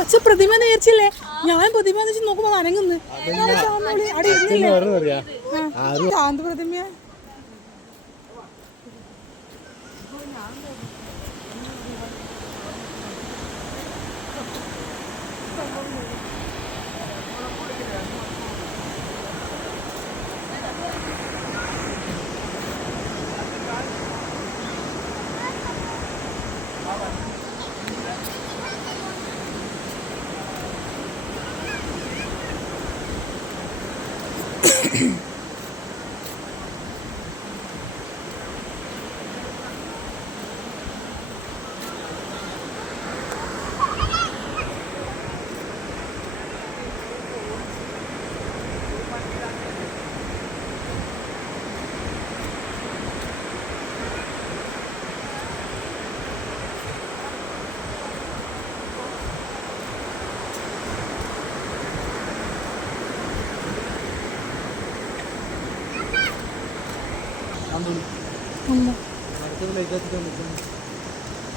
അച്ഛ പ്രതിമ നേർച്ചില്ലേ? ഞാൻ പ്രതിമ നോക്കുമ്പോ അനങ്ങുന്നു. ശാന്ത പ്രതിമ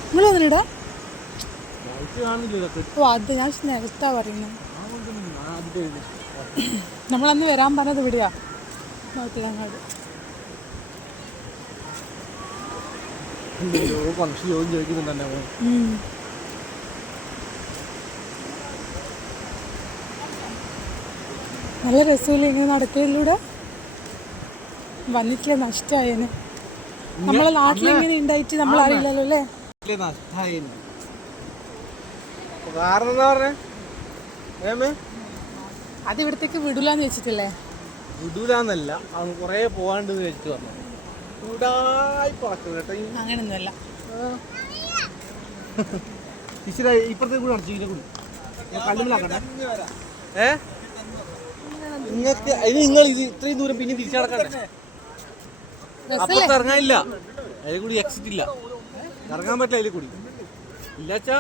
നിങ്ങൾ വന്നിടാ? ഓ അത് ഞാൻ നെക്സ്റ്റാ പറയുന്നത്. നമ്മളന്ന് വരാൻ പറഞ്ഞത് ഇവിടെയാ, നോക്കിലങ്ങാട്. നല്ല രസമില്ല ഇങ്ങനെ നടക്കലിലൂടെ. വന്നിട്ടില്ല, നഷ്ടമായേനെ. നമ്മളെ നാട്ടിൽ ഇങ്ങനെ ഉണ്ടായിട്ട് നമ്മൾ അറിയില്ലല്ലോ അല്ലേ. അത് ഇവിടത്തേക്ക് വിടൂലെന്ന് വെച്ചിട്ടില്ലേ? വിടൂലെന്നല്ല, കൊറേ പോവാണ്ട് വെച്ചിട്ട് പറഞ്ഞു. അങ്ങനൊന്നുമല്ല. ഇപ്പഴത്തെ കൂടെ കല്ലുമില്ലാക്കട്ടെ. നിങ്ങൾക്ക് നിങ്ങൾ ഇത് ഇത്രയും ദൂരം പിന്നെ തിരിച്ചു നടക്കണ്ടേ? അപ്പുറത്ത് ഇറങ്ങാനില്ല, അതിൽ കൂടി എക്സിറ്റ് ഇല്ല, ഇറങ്ങാൻ പറ്റില്ല അതിൽ കൂടി. ഇല്ലാച്ചാ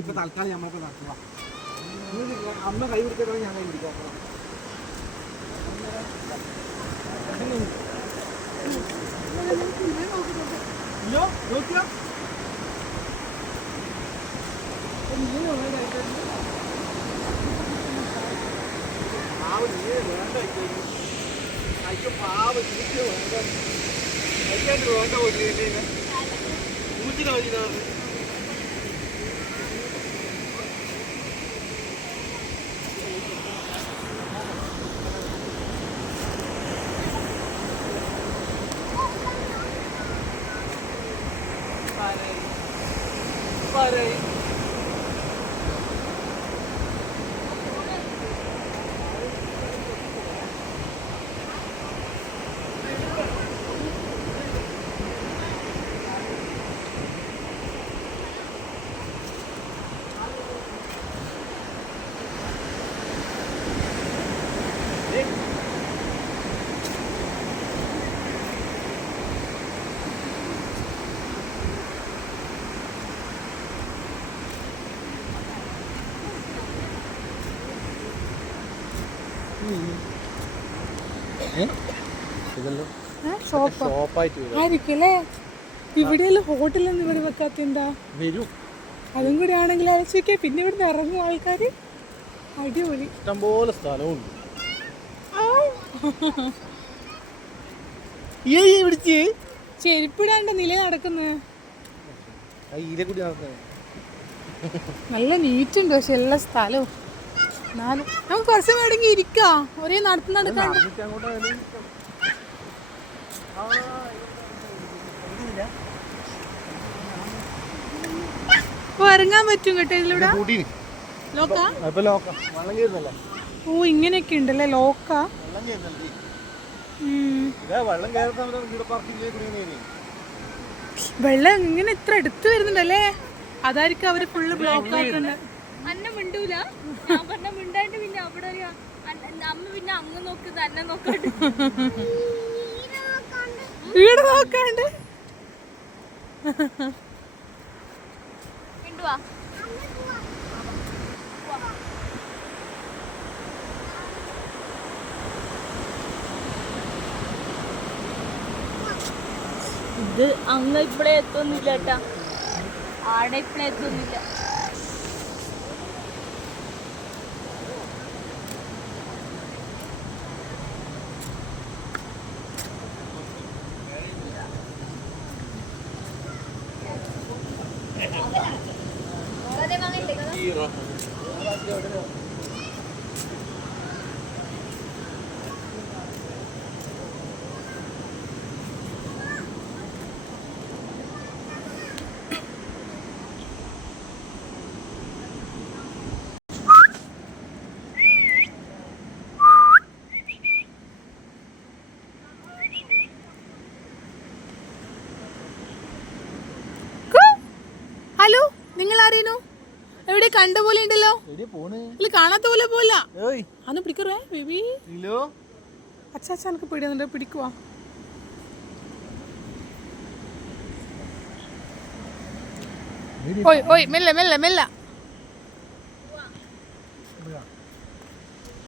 ഇപ്പൊ തൽക്കാലം നമ്മളിപ്പോ നടക്കുക. അമ്മ കൈ പിടിക്കാൻ ഞാൻ കൈ പിടിക്കാം. നോക്കിയോ ആയിരിക്കല്ലേ? ഇവിടെയെല്ലാം ഹോട്ടലൊന്നും ഇവിടെ വെക്കാത്ത എന്താ? അതും കൂടി ആണെങ്കിൽ അയച്ചോക്കെ. പിന്നെ ഇവിടുന്ന് ഇറങ്ങും ആൾക്കാര്. അടിപൊളി, ഇഷ്ടംപോലെ സ്ഥലമുണ്ട്. ചെരുപ്പിടാണ്ട് നില നടക്കുന്നത്. നല്ല നീറ്റുണ്ട് പക്ഷെ എല്ലാ സ്ഥലവും. എന്നാലും നമുക്ക് കുറച്ച് വേണമെങ്കിൽ ഇരിക്കാം, ഒരേ നടക്കാണ്ട്. ഇപ്പൊ ഇറങ്ങാൻ പറ്റും കേട്ടോ ഇതിലൂടെ. ഓ ഇങ്ങനെയൊക്കെ ഉണ്ടല്ലേ, ലോക്കാ. വെള്ളം ഇങ്ങനെ ഇത്ര എടുത്തു വരുന്നുണ്ടല്ലേ, അതായിരിക്കും അവര് ഫുള്ള് ബ്ലോക്ക് ആക്കുന്നത്. അന്ന മിണ്ടൂല, ഞാൻ പറഞ്ഞ മിണ്ടാണ്ട്. പിന്നെ അവിടെ അമ്മ പിന്നെ അങ്ങ് നോക്കുന്നത് അന്നെ നോക്കാണ്ട്, വീട് നോക്കാണ്ട്. മിണ്ടുവാ. ഇത് അങ്ങ് ഇവിടെ എത്തൊന്നുമില്ല കേട്ടാ. ആടെ ഇപ്പഴെത്തൊന്നുമില്ല. ഹലോ, നിങ്ങൾ അറിയുന്നു എവിടെ കണ്ട പോലെ ഉണ്ടല്ലോ? ഇല്ല, കാണാത്ത പോലെ പോല അന്ന് പിടിക്കറേ ബേബി. അച്ഛാ എനിക്ക് പേടിയാന്നുണ്ട്, പിടിക്കുവാ. ഓയ് ഓയ് മെല്ലെ മെല്ലെ മെല്ലെ.